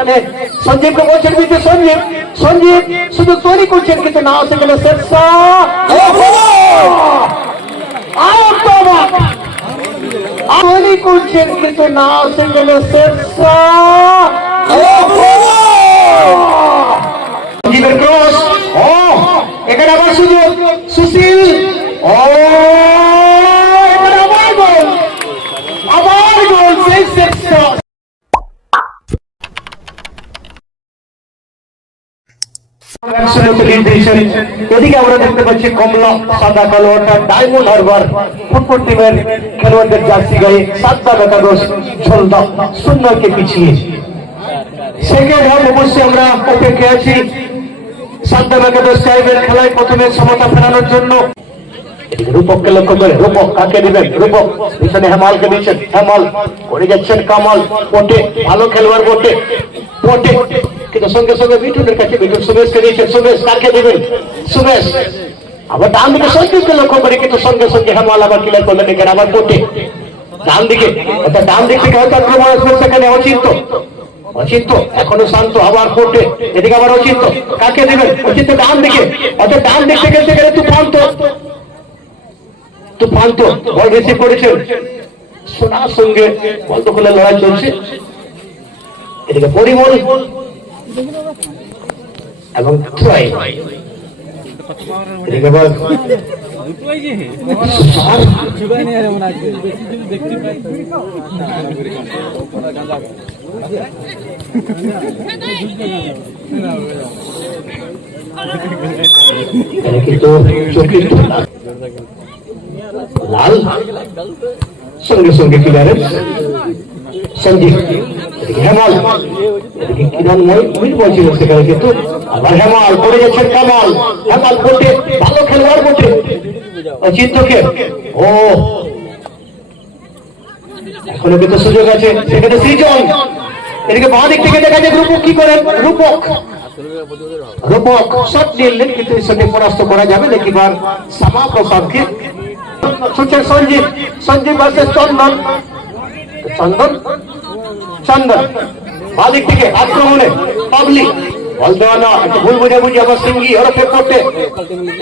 সেখানে সঞ্জীবকে বলছেন বিজে সঞ্জীব সঞ্জীব শুধু তৈরি করছেন কিন্তু না আসে গেল শেরশা আউট তো অবাক তৈরি করছেন কিন্তু না আসে গেল শেরশা সঞ্জীবের ক্রস ও এখানে আবার সুযোগ সুশীল ও এখানে আবার গোল আবার গোল সেই শেরশা এদিকে আমরা দেখতে পাচ্ছি কমলা, সাদা কালো, অর্থাৎ ডায়মন্ড হারবার ফুটবল টিমের খেলোয়াড়দের জার্সি গায়ে সাতটা একাদশ ঝোলদা শূন্যকে পিছিয়ে। সেকেন্ড হাফ অবশ্যই আমরা অপেক্ষা আছি। সাতটা একাদশ চাইবেন খেলায় প্রথমে সমতা ফেরানোর জন্য। রূপককে লক্ষ্য করে, রূপক কাকে দিবেন? রূপক পিছনে হেমালকে দিচ্ছেন, হেমাল করে যাচ্ছেন কামাল। পটে, ভালো খেলোয়াড় বটে। পটে কিন্তু সঙ্গে সঙ্গে মিঠুনের কাছে মিঠুন সুমেশকে দিয়েছেন সুমেশ কাকে দিবেন? সুমেশ। আবার ডান দিকে সঞ্জীবকে লক্ষ্য করে কিন্তু সঙ্গে সঙ্গে হেমাল আবার ক্লিয়ার করলেন এখানে আবার পটে ডান দিকে। অর্থাৎ ডান দিক থেকে হয়তো আক্রমণ আসবে সেখানে অচিন্ত। অচিন্ত। এখনও শান্ত, আবার পটে এদিকে আবার অচিন্ত। কাকে দিবেন? অচিন্ত ডান দিকে। অর্থাৎ ডান দিক থেকে সেখানে তুফান তো তুফান তো বল রিসিভ করেছেন। সোনার সঙ্গে বল দখলের লড়াই চলছে। এদিকে পরিমল। এবং চোখের লাল। সঙ্গে সঙ্গে ক্লিয়ারেন্স সঞ্জীব। হেমাল কিরণময় উইন বলছিল সেখানে কিন্তু। আবার হেমাল পড়ে যাচ্ছেন কামাল হেমাল বটে ভালো খেলোয়াড় বটে। চিত্তকে ও। এখনও কিন্তু সুযোগ আছে। সেখানে সৃজন। এদিকে বাঁ দিক থেকে দেখা যায় রূপক কি করেন? রূপক। রূপক, শট নিলেন কিন্তু সেটি পরাস্ত করা যাবে। নাকি বার শ্যামা প্রসাদকে। ছুটছেন সঞ্জীব সঞ্জীব ভার্সেস চন্দন। চন্দন? চন্দন বাদিক থেকে আক্রমণে পাবলিক। বল দেওয়া না একটু ভুল বুঝে বুঝে আবার সিঙ্গি হরফে করতে।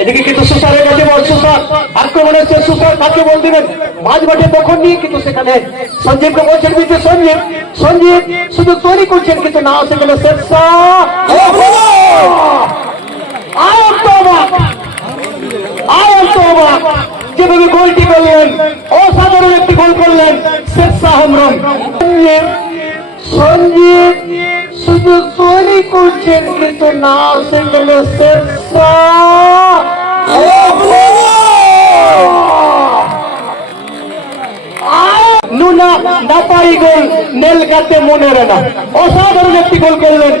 এদিকে কিন্তু সুসারের কাছে বল, সুসার। আক্রমণের সে সুসার, কাকে বল দিবেন? মাঝ মাঠে তখন নিয়ে কিন্তু সেখানে সঞ্জীবকে বলছেন কিন্তু সঞ্জীব। সঞ্জীব, শুধু তৈরি করছেন, কিন্তু না গেল শেরশা আউট তো অবাক আউট তো অবাক যেভাবে গোলটি করলেন, অসাধারণ একটি গোল করলেন শেরশাহ হমরম। শুধু তৈরি করছেন কিন্তু না আসে গেল নুনা নাপাই গোল নেল গাতে মনে না অসাধারণ একটি গোল করলেন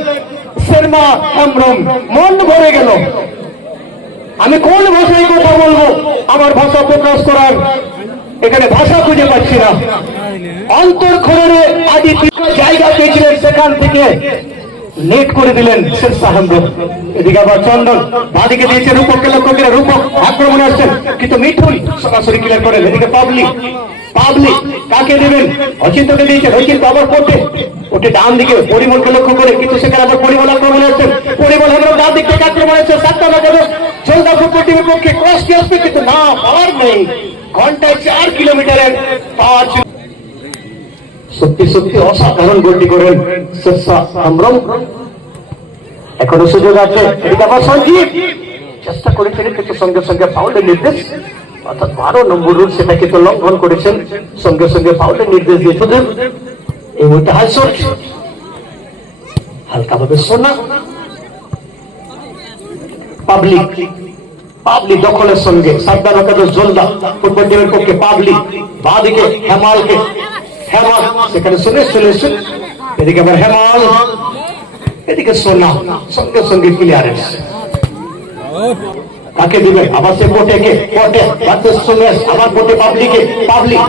শর্মা হেমব্রম মন ভরে গেল আমি কোন ভাষায় কথা বলব? আমার ভাষা প্রকাশ করার এখানে ভাষা খুঁজে পাচ্ছি না। অন্তর খরণে আদি জায়গা পেয়েছিলেন সেখান থেকে নেট করে দিলেন শেখ সাহেব। এদিকে আবার চন্দন, বাদিকে দিয়েছে রূপককে লক্ষ্য করে রূপক আক্রমণে আসছেন, কিন্তু মিঠুন সরাসরি ক্লিয়ার করেন। এদিকে পাবলিক পাবলিক কাকে দেবেন? অচিন্তকে দিয়েছেন অচিন্ত আবার কোটে। ওটে ডান দিকে পরিমলকে লক্ষ্য করে, কিন্তু সেখানে আবার পরিমল আক্রমণে আসছেন। পরিমল হেমরম ডান দিক থেকে আক্রমণ আসছে, সাতটা বাজাবে চলদা ফুটবল টিমের পক্ষে ক্রস কি আসবে, কিন্তু না, পাওয়ার নেই। ঘন্টায় চার কিলোমিটারের পাওয়ার সত্যি সত্যি অসাধারণ গোলটি করেন আমরম এখনও সুযোগ আছে। এদিকে আবার সঞ্জীব। চেষ্টা করেছিলেন কিন্তু সঙ্গে সঙ্গে ফাউলের নির্দেশ। অর্থাৎ বারো নম্বর রুল সেটা কিন্তু লঙ্ঘন করেছেন। সঙ্গে সঙ্গে ফাউলের নির্দেশ দিয়ে শুধু এই মুহূর্তে হাই হালকা ভাবে সোনা পাবলিক পাবলিক দখলের সঙ্গে একাদশ জোলদা ফুটবল টিমের পক্ষে পাবলিক। বাদিকে হেমালকে হেমাল সেখানে সুরেশ চলে এসেছেন এদিকে আবার হেমাল এদিকে সোনা, সঙ্গে সঙ্গে ক্লিয়ারেন্স কাকে দিবে? আবার সে কোটেকে কোটে ভার্সেস সুমেশ আবার কোটে পাবলিকে পাবলিক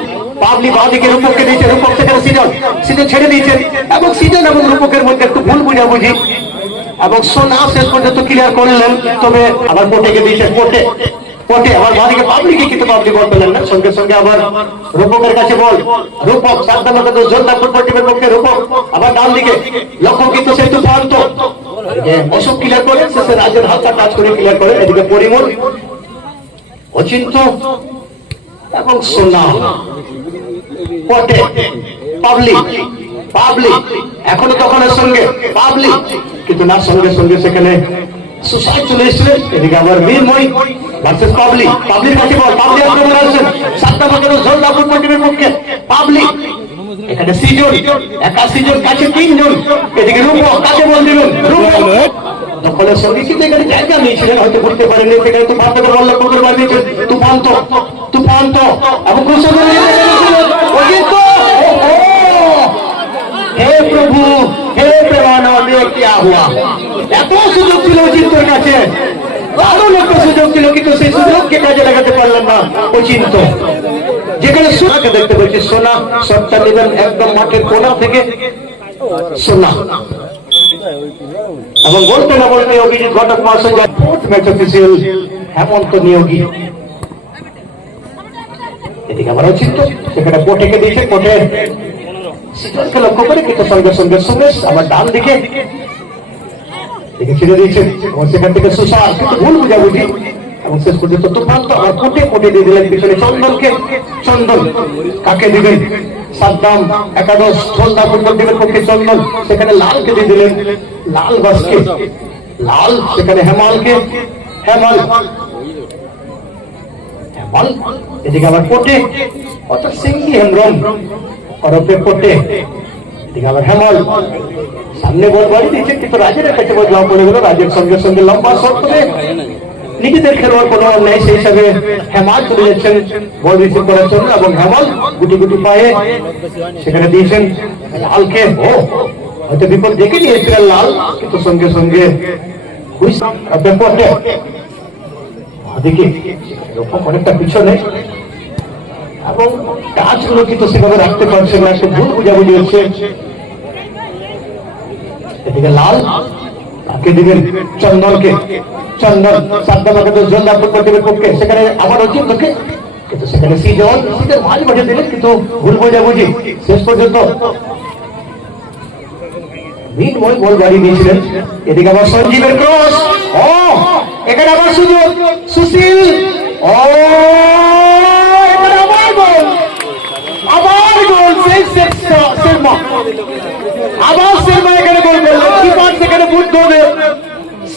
পাবলিক বাদিকে রূপককে দিয়েছে, রূপক সেখানে সিজন সিজন ছেড়ে দিয়েছেন এবং সিজন এবং রূপকের মধ্যে একটু ভুল বুঝাবুঝি। এবং সোনা শেষ পর্যন্ত ক্লিয়ার করলেন, তবে আবার কোটেকে দিয়েছে কোটে পটে আবার বাদিকে পাবলিকে কিন্তু পাবলিক বল পেলেন না। সঙ্গে সঙ্গে আবার রূপকের কাছে বল। রূপক সাবধানতা তো জোরদার ফুটবল টিমের পক্ষে রূপক, আবার ডান দিকে। লক্ষ্য কিন্তু তুফান্ত এদিকে অশোক ক্লিয়ার করে, শেষে রাজের হাতটা টাচ করে ক্লিয়ার করে, এদিকে পরিমল, অচিন্ত এবং সোনা। পটে পাবলিক পাবলিক এখনও তখনের সঙ্গে পাবলিক কিন্তু না, সঙ্গে সঙ্গে সেখানে সুসাইড চলে এসেছিলেন এদিকে আবার বীরময় ভার্সেস পাবলিক পাবলিক কাছে বল পাবলিক আক্রমণ আসছেন সাতটা বাজানো ঝোলদা ফুটবল টিমের পক্ষে পাবলিক এখানে সিজন একা সিজন কাছে তিনজন এদিকে রূপক কাছে বল দিলেন রূপক দখলের সঙ্গে কিন্তু এখানে জায়গা নিয়েছিলেন হয়তো বুঝতে পারেননি সেখানে তুফান থেকে বল লক্ষ্য করে বার দিয়েছেন তুফান্ত তুফান্ত এবং কুশল হে প্রভু হে প্রেমানন্দ ये क्या हुआ এত সুযোগ সুযোগ ছিল কিন্তু সেই সুযোগকে কাজে লাগাতে পারলেন না অচিন্ত। যেখানে সোনাকে দেখতে পাচ্ছি সোনা একদম মাঠের কোনা থেকে সোনা। এবং বলতে না বলতে Abhijit Ghatak fourth match official Hemanta Niyogi. এদিকে অচিন্ত, সেখানে কোটেকে দিয়েছে কোটে লক্ষ্য করে কিন্তু সঙ্গে সঙ্গে সুমেশ, আবার ডান দিকে দিকে ছেড়ে দিয়েছেন। এবং সেখান থেকে সুশাল ভুল বুঝাবুঝি। এবং শেষ পর্যন্ত তুফান্ত আবার কোটে কোটে দিয়ে দিলেন পিছনে চন্দনকে। চন্দন, কাকে দিবেন? সাদ্দাম, একাদশ সন্ধ্যা ফুটবল টিমের পক্ষে চন্দন। সেখানে লালকে দিয়ে দিলেন। লাল বাসকে। লাল, সেখানে হেমালকে। হেমাল। হেমাল, এদিকে আবার কোটে। অর্থাৎ সিঙ্গি হেমব্রম। ওরফে কোটে। সামনে বল বাড়ি দিয়েছে কিন্তু রাজের কাছে জমা পড়ে গেল রাজের সঙ্গে সঙ্গে লম্বা শট নিজেদের খেলোয়াড় কোনো নেই সেই হিসাবে হেমাল চলে যাচ্ছেন বল রিসিভ করার জন্য, এবং হেমাল গুটি গুটি পায়ে সেখানে দিয়েছেন লালকে। হয়তো বিপদ দেখে নিয়েছিলেন লাল, কিন্তু সঙ্গে সঙ্গে হুইস- দেখি এরকম অনেকটা পিছনে। এবং কাজগুলো কিন্তু সেভাবে রাখতে পারছে না একটু ভুল বুঝাবুঝি হচ্ছে। এদিকে লাল দিবেন চন্দনকে, চন্দন, সাদ্দামাকে তো জল দাপট করতে পক্ষে। সেখানে আবার হচ্ছে তোকে কিন্তু সেখানে সিজন সিজন মাঝ মাঝে দিলেন কিন্তু ভুল বোঝাবুঝি। শেষ পর্যন্ত মিটময় বল বাড়িয়ে দিয়েছিলেন। এদিকে আবার সঞ্জীবের ক্রস ও, এখানে আবার সুযোগ, সুশীল। ও এখানে আবার গোল আবার গোল সেই শেষ- শর্মা আবার শর্মা এখানে গোল করলেন কিপার সেখানে বুট ধরে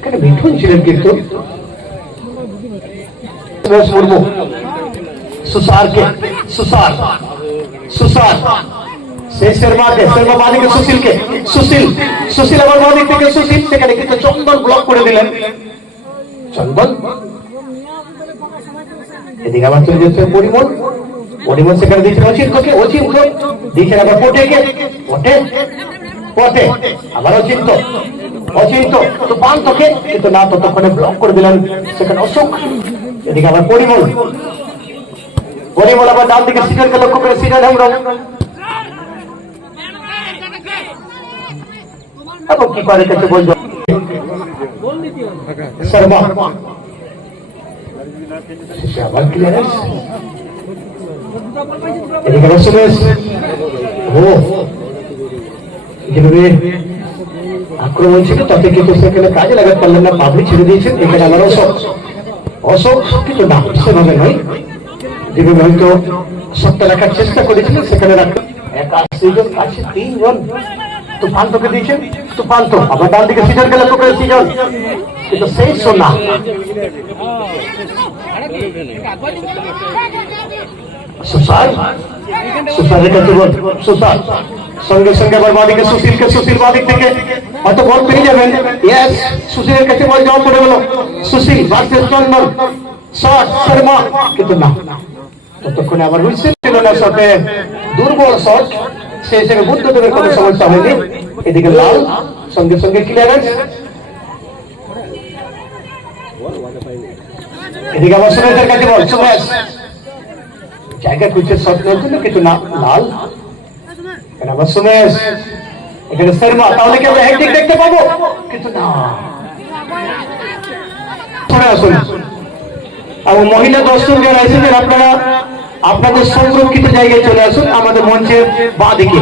এখানে মিঠুন ছিলেন কিন্তু। সেখানে কিন্তু চন্দন ব্লক করে আবার চলে যাচ্ছে পরিমল। পরিমল সেখানে দিচ্ছেন অচিন্তকে অচিন্ত দিচ্ছেন আবার পটেকে পটে? পটে। আবার অচিন্ত অচিন্ত তো পান তোকে, কিন্তু না, ততক্ষণে ব্লক করে দিলেন সেখানে অশোক। এদিকে আবার পরিমল। গরিবল আবার ডান দিকে সিজনকে লক্ষ্য করে সিজন হেমব্রম। এবং কি করে কাছে বলছো শর্মা। এদিকে সুরেশ ও। যেভাবে আক্রমণ ছিল, তাতে কিন্তু সেখানে কাজে লাগাতে পারলেন না, পাবলিক ছেড়ে দিয়েছেন, এখানে আমার অশোক। অশোক কিন্তু না সেভাবে নয়। যেভাবে হয়তো সত্য রাখার চেষ্টা করেছিলেন, সেখানে রাখলেন একা সিজন কাছে তিনজন তুফান তোকে দিয়েছেন, তুফান তো, আবার ডান দিকে সিজন গেলে তো করে সিজন। কিন্তু সেই সোনা। সুসার সুসারের কাছে বল সুসার সঙ্গে সঙ্গে আবার বাদিকে সুশীলকে সুশীল বাদিক থেকে। হয়তো বল পেয়ে যাবেন। ইয়েস সুশীলের কাছে বল জবাব পড়ে গেল। সুশীল ভার্সেস চন্দন। শট শর্মা। কিন্তু না। ততক্ষণে আবার হুইসেল ছিল না শটে দুর্বল শট সে হিসেবে বুদ্ধদেবের কোনো সমস্যা হয়নি। এদিকে লাল, সঙ্গে সঙ্গে ক্লিয়ারেন্স এদিকে আবার সুরেশের কাছে বল। সুরেশ জায়গা খুঁজছে শট নেওয়ার জন্য, কিন্তু না। লাল। আবার সুমেশ। এখানে শর্মা তাহলে কি আমরা হ্যান্ডিক দেখতে পাবো? কিন্তু না। আসুন। এবং মহিলা দর্শক যারা এসেছেন আপনারা আপনাদের সংরক্ষিত জায়গায় চলে আসুন, আমাদের মঞ্চের বাঁ দিকে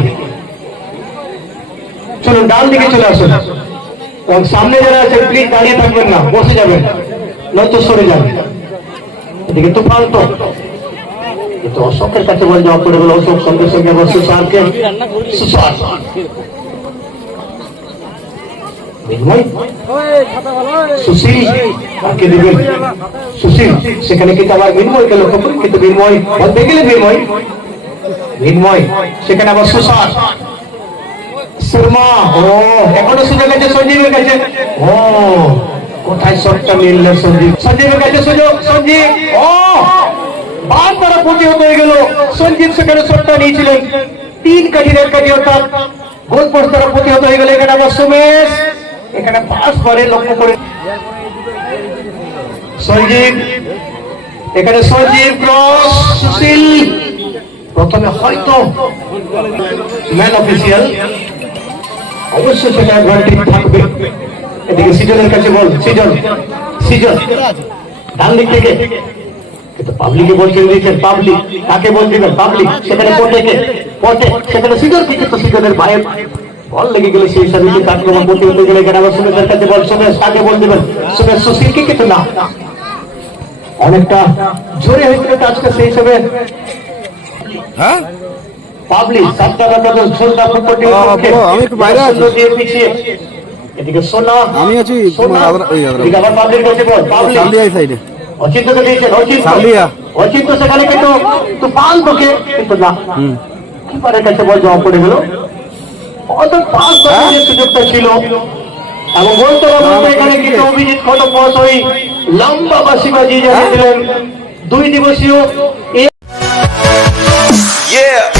চলুন, ডান দিকে চলে আসুন। এবং সামনে যারা আছে প্লিজ দাঁড়িয়ে থাকবেন না, বসে যাবেন। নয়তো সরে যাবেন। এদিকে তো। কিন্তু অশোকের কাছে বল জবাব করে অশোক সঙ্গে সঙ্গে সুসারকে সুসার সেখানে কিন্তু আবার লক্ষ্য করে কিন্তু সেখানে সুসার ও এখনও সুযোগ আছে সঞ্জীবের কাছে? ও কোথায় শটটা মিললে সঞ্জীব? সঞ্জীবের কাছে সুযোগ সঞ্জীব ও বার তারা প্রতিহত হয়ে গেল। সঞ্জীব সেখানে শটটা নিয়েছিলেন। তিন কাঠির এক কাঠি অর্থাৎ গোল পোস্ট তারা প্রতিহত হয়ে গেল। এখানে আবার সুমেশ। এখানে পাস করে লক্ষ্য করে সঞ্জীব। এখানে সঞ্জীব, ক্রস, সুশীল। প্রথমে হয়তো ম্যান অফিসিয়াল। অবশ্যই সেখানে ঘরটি থাকবে। এদিকে সিজনের কাছে বল, সিজন সিজন। ডান দিক থেকে। কিন্তু পাবলিকে বল ছেড়ে দিয়েছেন পাবলিক তাকে বল দিবেন পাবলিক সেখানে পটেকে পটে সেখানে কিন্তু সিজনের বল লেগে গেলে সেই হিসাবে কিন্তু আক্রমণ করতে হতে গেলে এখানে আবার সুমেশের কাছে বল? সুমেশ কাকে বল দিবেন? সুমেশ সুশীলকে কিন্তু না? অনেকটা জোরে হয়েছিল সেই হিসাবে। হ্যাঁ? পাবলিক সাতটা ব্যাপারে ঝোলটা ফুটপটি বাবা, আমি একটু বাইরে আছি। দিয়ে পিছিয়ে। এদিকে সোনা। আমি আছি তোমার আবার পাবলিক কাছে বল। পাবলিক সাইডে অচিন্তকে দিয়েছেন অচিন্ত। অচিন্ত সেখানে কিন্তু তুফান তোকে কিন্তু না। কিপারের কাছে বল জমা পড়ে গেল? অত পাস করার যে সুযোগটা ছিল। এবং বলতে পারব এখানে কিন্তু অভিজিৎ খটক ওই লম্বা বাসি বাজিয়ে জানিয়েছিলেন দুই দিবসীয় এই Yeah.